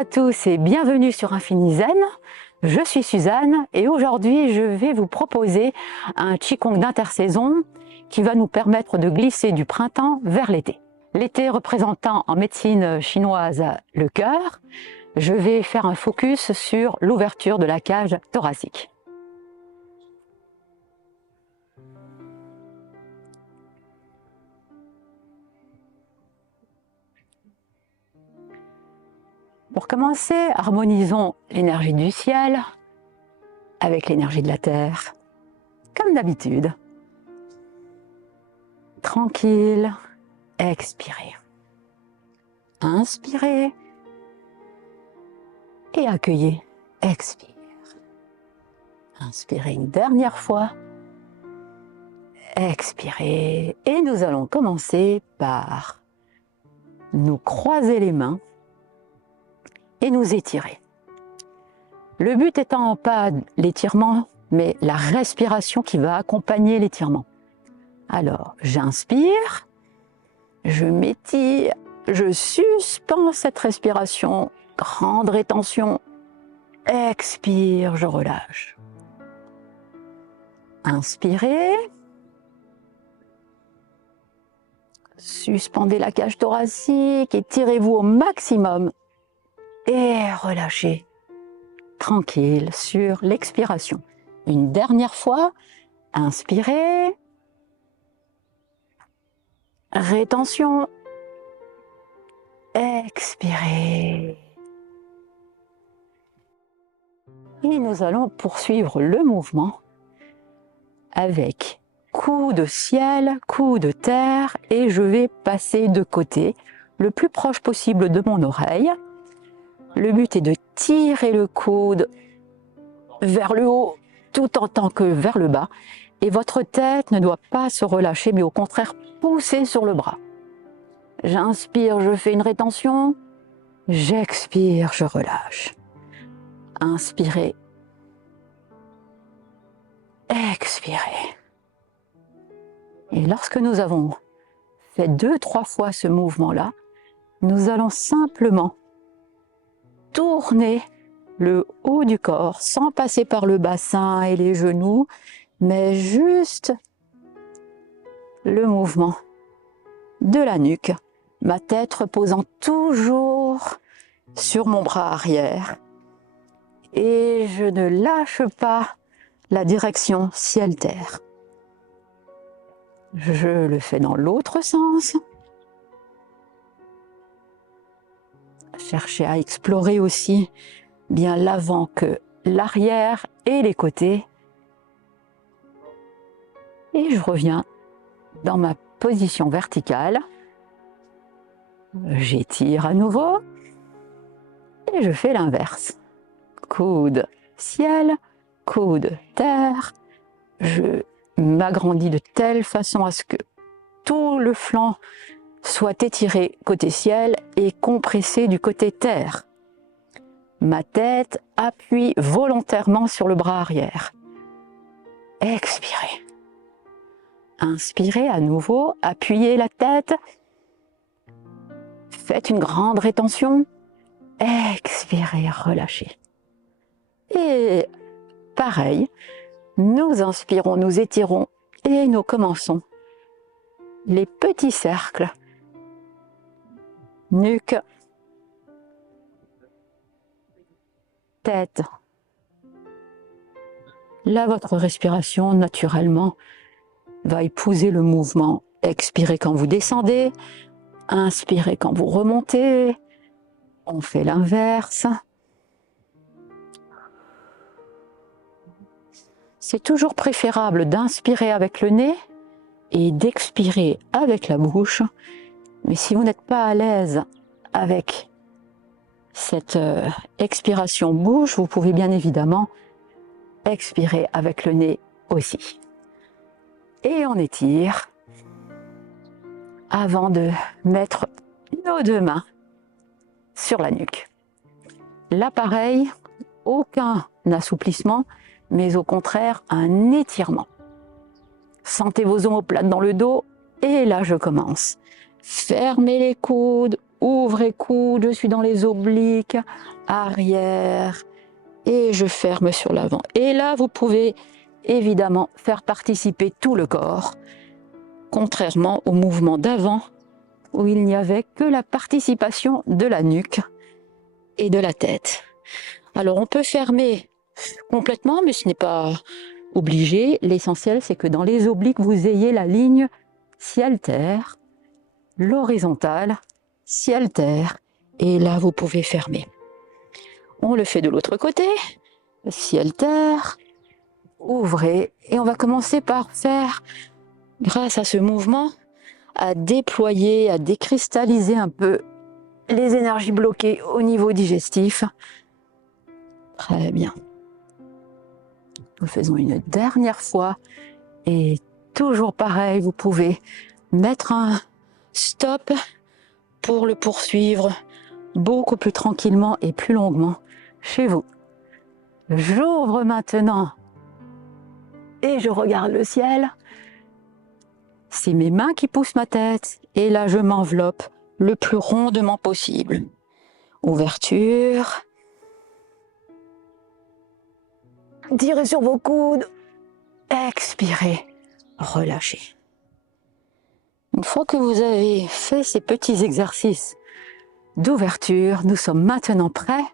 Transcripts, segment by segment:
à tous et bienvenue sur Infini Zen. Je suis Suzanne et aujourd'hui je vais vous proposer un Qigong d'intersaison qui va nous permettre de glisser du printemps vers l'été. L'été représentant en médecine chinoise le cœur, je vais faire un focus sur l'ouverture de la cage thoracique. Pour commencer, harmonisons l'énergie du ciel avec l'énergie de la terre, comme d'habitude. Tranquille, expirez. Inspirez et accueillez, expire. Inspirez une dernière fois, expirez. Et nous allons commencer par nous croiser les mains et nous étirer. Le but étant pas l'étirement, mais la respiration qui va accompagner l'étirement. Alors, j'inspire, je m'étire, je suspends cette respiration, grande rétention, expire, je relâche. Inspirez, suspendez la cage thoracique, étirez-vous au maximum et relâchez, tranquille, sur l'expiration. Une dernière fois, inspirez, rétention, expirez. Et nous allons poursuivre le mouvement avec coup de ciel, coup de terre, et je vais passer de côté, le plus proche possible de mon oreille. Le but est de tirer le coude vers le haut tout en tant que vers le bas. Et votre tête ne doit pas se relâcher, mais au contraire pousser sur le bras. J'inspire, je fais une rétention. J'expire, je relâche. Inspirez. Expirez. Et lorsque nous avons fait 2-3 fois ce mouvement-là, nous allons simplement tourner le haut du corps sans passer par le bassin et les genoux, mais juste le mouvement de la nuque, ma tête reposant toujours sur mon bras arrière et je ne lâche pas la direction ciel-terre. Je le fais dans l'autre sens. Cherchez à explorer aussi bien l'avant que l'arrière et les côtés. Et je reviens dans ma position verticale. J'étire à nouveau et je fais l'inverse. Coude ciel, coude terre. Je m'agrandis de telle façon à ce que tout le flanc soit étiré côté ciel et compressé du côté terre. Ma tête appuie volontairement sur le bras arrière. Expirez. Inspirez à nouveau, appuyez la tête. Faites une grande rétention. Expirez, relâchez. Et pareil, nous inspirons, nous étirons et nous commençons les petits cercles. Nuque, tête. Là, votre respiration, naturellement, va épouser le mouvement. Expirez quand vous descendez, inspirez quand vous remontez. On fait l'inverse. C'est toujours préférable d'inspirer avec le nez et d'expirer avec la bouche. Mais si vous n'êtes pas à l'aise avec cette expiration bouche, vous pouvez bien évidemment expirer avec le nez aussi. Et on étire avant de mettre nos deux mains sur la nuque. Là, pareil, aucun assouplissement, mais au contraire un étirement. Sentez vos omoplates dans le dos et là je commence. Fermez les coudes, ouvrez coude, je suis dans les obliques, arrière, et je ferme sur l'avant. Et là, vous pouvez évidemment faire participer tout le corps, contrairement au mouvement d'avant, où il n'y avait que la participation de la nuque et de la tête. Alors, on peut fermer complètement, mais ce n'est pas obligé. L'essentiel, c'est que dans les obliques, vous ayez la ligne ciel-terre, l'horizontale, ciel-terre, et là, vous pouvez fermer. On le fait de l'autre côté, ciel-terre, ouvrez, et on va commencer par faire, grâce à ce mouvement, à déployer, à décristalliser un peu les énergies bloquées au niveau digestif. Très bien. Nous faisons une dernière fois, et toujours pareil, vous pouvez mettre un stop pour le poursuivre beaucoup plus tranquillement et plus longuement chez vous. J'ouvre maintenant et je regarde le ciel. C'est mes mains qui poussent ma tête et là je m'enveloppe le plus rondement possible. Ouverture. Tirez sur vos coudes. Expirez. Relâchez. Une fois que vous avez fait ces petits exercices d'ouverture, nous sommes maintenant prêts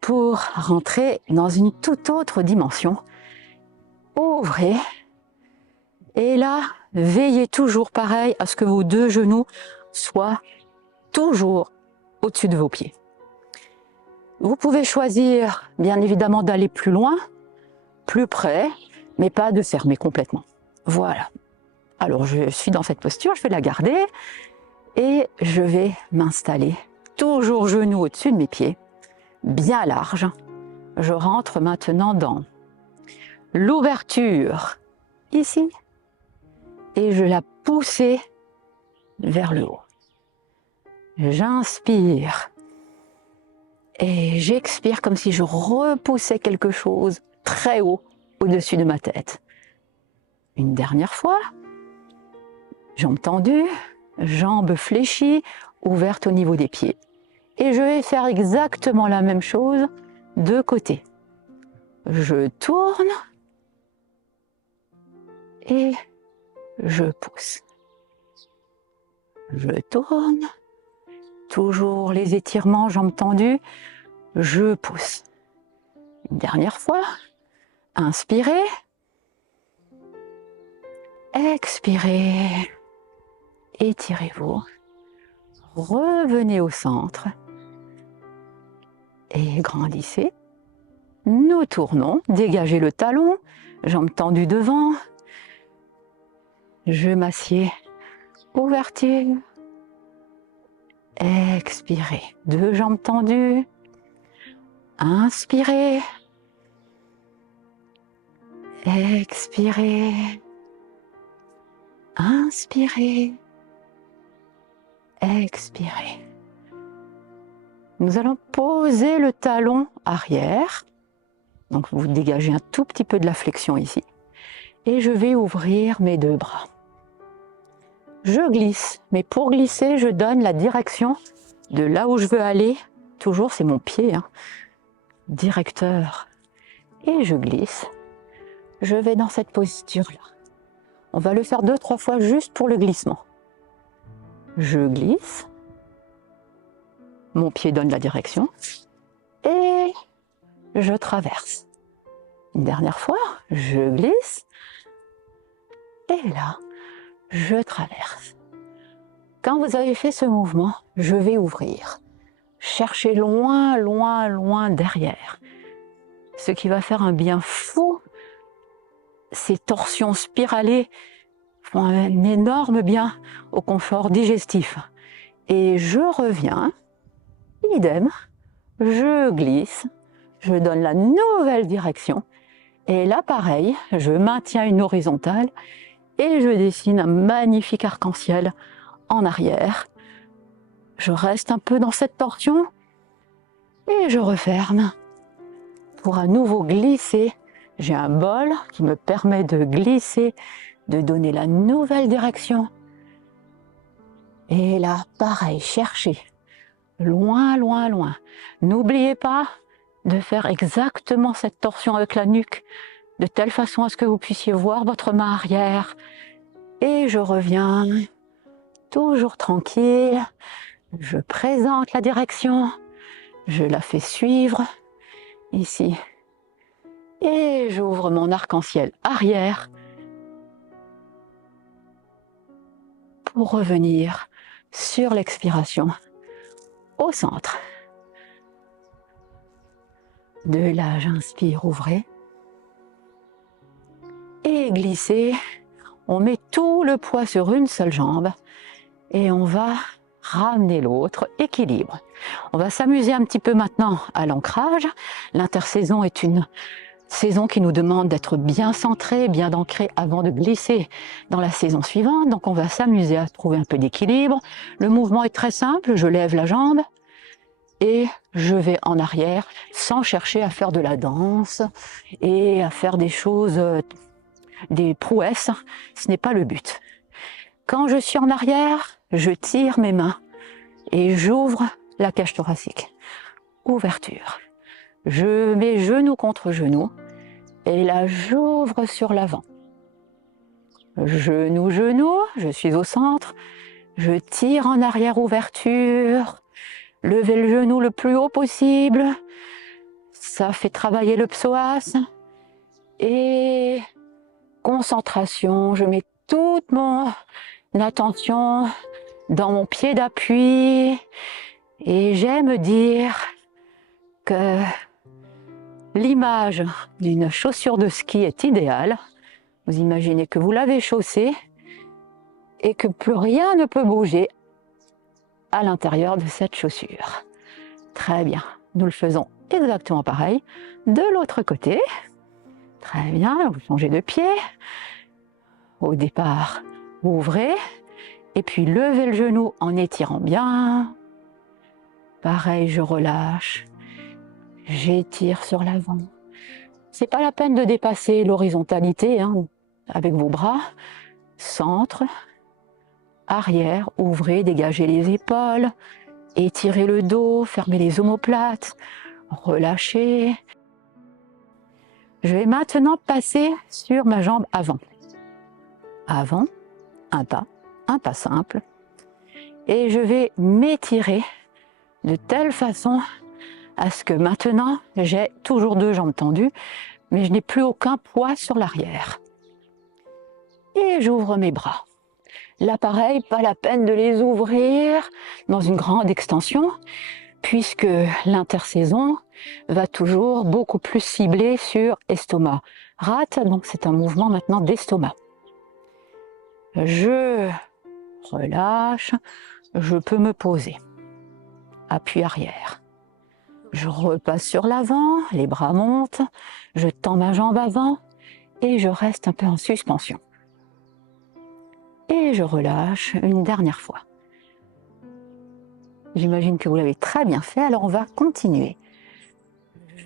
pour rentrer dans une toute autre dimension. Ouvrez. Et là, veillez toujours pareil à ce que vos deux genoux soient toujours au-dessus de vos pieds. Vous pouvez choisir, bien évidemment, d'aller plus loin, plus près, mais pas de fermer complètement. Voilà. Alors, je suis dans cette posture, je vais la garder et je vais m'installer. Toujours genoux au-dessus de mes pieds, bien large. Je rentre maintenant dans l'ouverture, ici, et je la pousse vers le haut. J'inspire et j'expire comme si je repoussais quelque chose très haut au-dessus de ma tête. Une dernière fois, jambes tendues, jambes fléchies, ouvertes au niveau des pieds. Et je vais faire exactement la même chose de côté. Je tourne et je pousse. Je tourne, toujours les étirements, jambes tendues, je pousse. Une dernière fois, inspirez, expirez, étirez-vous, revenez au centre et grandissez. Nous tournons, dégagez le talon, jambes tendues devant. Je m'assieds, ouverture, expirez, deux jambes tendues, inspirez, expirez, inspirez, expirez. Nous allons poser le talon arrière, donc vous dégagez un tout petit peu de la flexion ici, et je vais ouvrir mes deux bras. Je glisse, mais pour glisser, je donne la direction de là où je veux aller. Toujours, c'est mon pied, directeur. Et je glisse. Je vais dans cette posture-là. On va le faire 2-3 fois juste pour le glissement. Je glisse. Mon pied donne la direction. Et je traverse. Une dernière fois, je glisse. Et là, je traverse. Quand vous avez fait ce mouvement, je vais ouvrir. Cherchez loin, loin, loin derrière. Ce qui va faire un bien fou. Ces torsions spiralées font un énorme bien au confort digestif. Et je reviens, idem, je glisse, je donne la nouvelle direction. Et là, pareil, je maintiens une horizontale et je dessine un magnifique arc-en-ciel en arrière. Je reste un peu dans cette torsion et je referme pour à nouveau glisser. J'ai un bol qui me permet de glisser, de donner la nouvelle direction. Et là, pareil, cherchez loin, loin, loin. N'oubliez pas de faire exactement cette torsion avec la nuque, de telle façon à ce que vous puissiez voir votre main arrière. Et je reviens, toujours tranquille. Je présente la direction, je la fais suivre, ici. Et j'ouvre mon arc-en-ciel arrière pour revenir sur l'expiration au centre. De là, j'inspire, ouvrez. Et glissez. On met tout le poids sur une seule jambe et on va ramener l'autre, équilibre. On va s'amuser un petit peu maintenant à l'ancrage. L'intersaison est une saison qui nous demande d'être bien centré, bien ancré avant de glisser dans la saison suivante. Donc on va s'amuser à trouver un peu d'équilibre. Le mouvement est très simple, je lève la jambe et je vais en arrière sans chercher à faire de la danse et à faire des choses, des prouesses. Ce n'est pas le but. Quand je suis en arrière, je tire mes mains et j'ouvre la cage thoracique. Ouverture. Je mets genou contre genou et là j'ouvre sur l'avant. Genou, genou, je suis au centre. Je tire en arrière, ouverture. Levez le genou le plus haut possible. Ça fait travailler le psoas. Et concentration, je mets toute mon attention dans mon pied d'appui. Et j'aime dire que l'image d'une chaussure de ski est idéale. Vous imaginez que vous l'avez chaussée et que plus rien ne peut bouger à l'intérieur de cette chaussure. Très bien, nous le faisons exactement pareil de l'autre côté. Très bien, vous changez de pied. Au départ, ouvrez et puis levez le genou en étirant bien. Pareil, je relâche. J'étire sur l'avant. C'est pas la peine de dépasser l'horizontalité avec vos bras. Centre, arrière, ouvrez, dégagez les épaules, étirez le dos, fermez les omoplates, relâchez. Je vais maintenant passer sur ma jambe avant. Avant, un pas simple. Et je vais m'étirer de telle façon à ce que maintenant, j'ai toujours deux jambes tendues, mais je n'ai plus aucun poids sur l'arrière. Et j'ouvre mes bras. Là, pareil, pas la peine de les ouvrir dans une grande extension, puisque l'intersaison va toujours beaucoup plus cibler sur estomac. Rate, donc c'est un mouvement maintenant d'estomac. Je relâche, je peux me poser. Appui arrière. Je repasse sur l'avant, les bras montent, je tends ma jambe avant et je reste un peu en suspension. Et je relâche une dernière fois. J'imagine que vous l'avez très bien fait, alors on va continuer.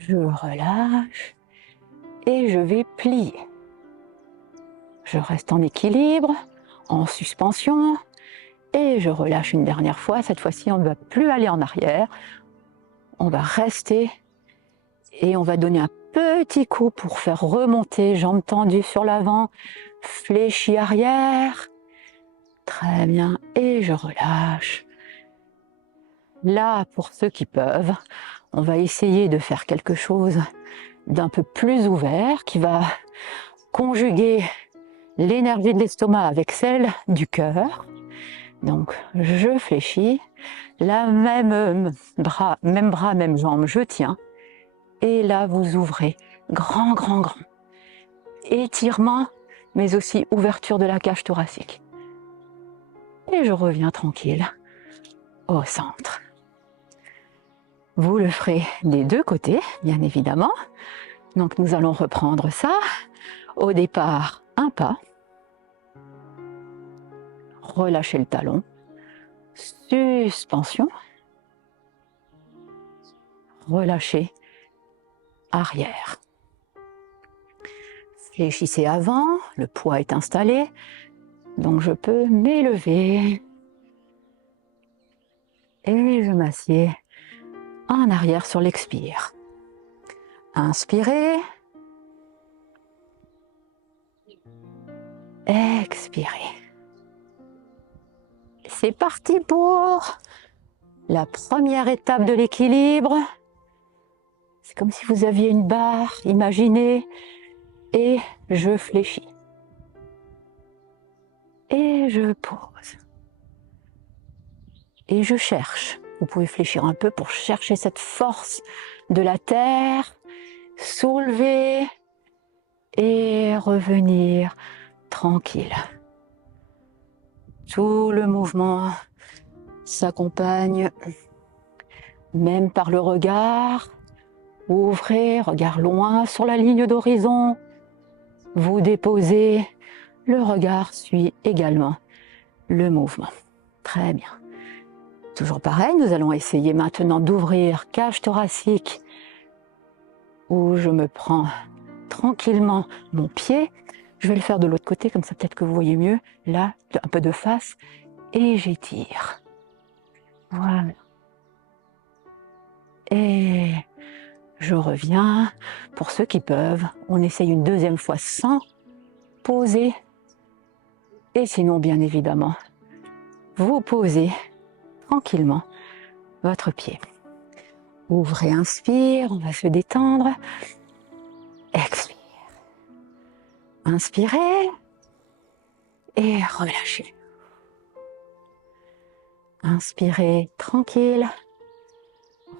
Je relâche et je vais plier. Je reste en équilibre, en suspension et je relâche une dernière fois. Cette fois-ci, on ne va plus aller en arrière. On va rester et on va donner un petit coup pour faire remonter, jambes tendues sur l'avant, fléchi arrière. Très bien, et je relâche. Là, pour ceux qui peuvent, on va essayer de faire quelque chose d'un peu plus ouvert, qui va conjuguer l'énergie de l'estomac avec celle du cœur. Donc, je fléchis. Là, même bras, même jambe, je tiens. Et là, vous ouvrez. Grand, grand, grand. Étirement, mais aussi ouverture de la cage thoracique. Et je reviens tranquille au centre. Vous le ferez des deux côtés, bien évidemment. Donc, nous allons reprendre ça. Au départ, un pas. Relâchez le talon. Suspension. Relâchez. Arrière. Fléchissez avant, le poids est installé, donc je peux m'élever et je m'assieds en arrière sur l'expire. Inspirez. Expirez. C'est parti pour la première étape de l'équilibre. C'est comme si vous aviez une barre, imaginez, et je fléchis. Et je pose. Et je cherche. Vous pouvez fléchir un peu pour chercher cette force de la terre. Soulever et revenir tranquille. Tout le mouvement s'accompagne même par le regard. Ouvrez, regard loin sur la ligne d'horizon. Vous déposez, le regard suit également le mouvement. Très bien. Toujours pareil, nous allons essayer maintenant d'ouvrir cage thoracique où je me prends tranquillement mon pied. Je vais le faire de l'autre côté, comme ça peut-être que vous voyez mieux. Là, un peu de face et j'étire. Voilà. Et je reviens. Pour ceux qui peuvent, on essaye une deuxième fois sans poser. Et sinon, bien évidemment, vous posez tranquillement votre pied. Ouvrez, inspire, on va se détendre. Expire. Inspirez et relâchez. Inspirez, tranquille.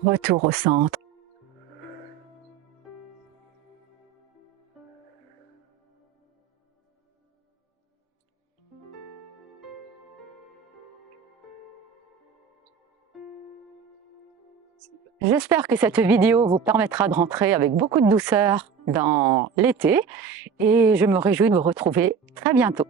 Retour au centre. J'espère que cette vidéo vous permettra de rentrer avec beaucoup de douceur dans l'été et je me réjouis de vous retrouver très bientôt.